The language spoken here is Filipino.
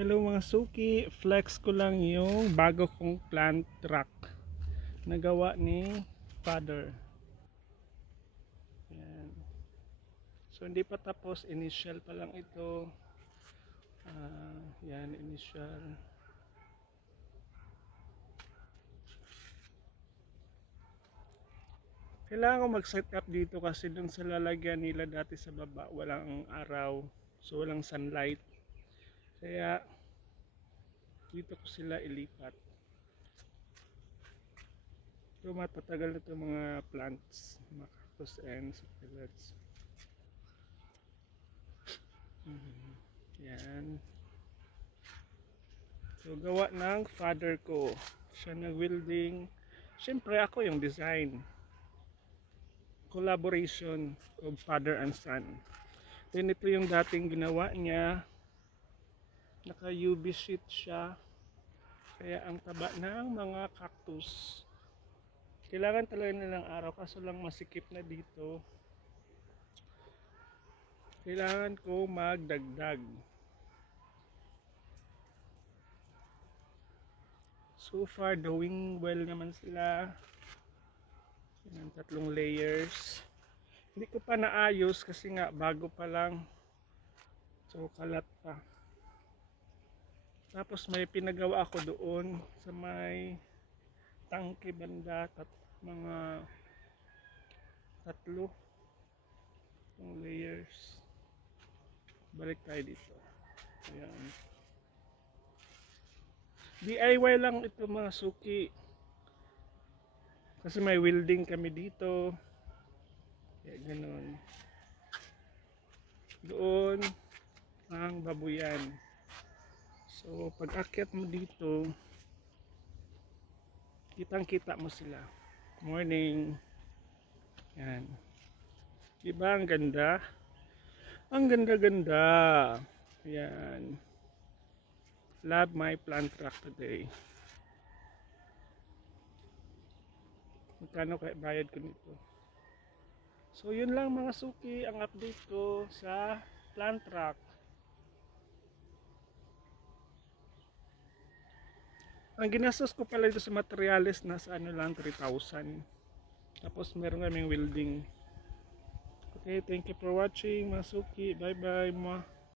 Hello mga suki, flex ko lang yung bago kong plant rack nagawa ni Father. Yan. So hindi pa tapos, initial pa lang ito. Yan, initial. Kailangan ko mag-set up dito kasi dun sa lalagyan nila dati sa baba walang araw, so walang sunlight. Kaya dito ko sila ilipat. So matatagal na ito mga plants, mga cactus and succulents. Yan. So gawa ng father ko. Siya nag-welding. Siyempre ako yung design. Collaboration of father and son. Then ito yung dating ginawa niya. Naka UV sheet siya. Kaya ang taba ng mga cactus. Kailangan talaga nilang araw kaso lang masikip na dito. Kailangan ko magdagdag. So far doing well naman sila. Yan, 3 layers. Hindi ko pa naayos kasi nga bago pa lang. So kalat pa. Tapos may pinagawa ako doon sa may tangke banda, mga 3 yung layers. Balik tayo dito. Ayan. DIY lang ito mga suki. Kasi may welding kami dito. Kaya ganun. Doon ang babuyan. So pag akyat mo dito, kitang kita mo sila. Morning. Yan. Diba ang ganda? Ang ganda-ganda. Yan. Love my plant rack today. Magkano kaya bayad ko nito? So yun lang mga suki ang update ko sa plant rack. Ang ginastos ko pala dito sa materials nasa ano lang 3,000. Tapos meron kaming welding. Okay, thank you for watching mga suki. Bye bye mga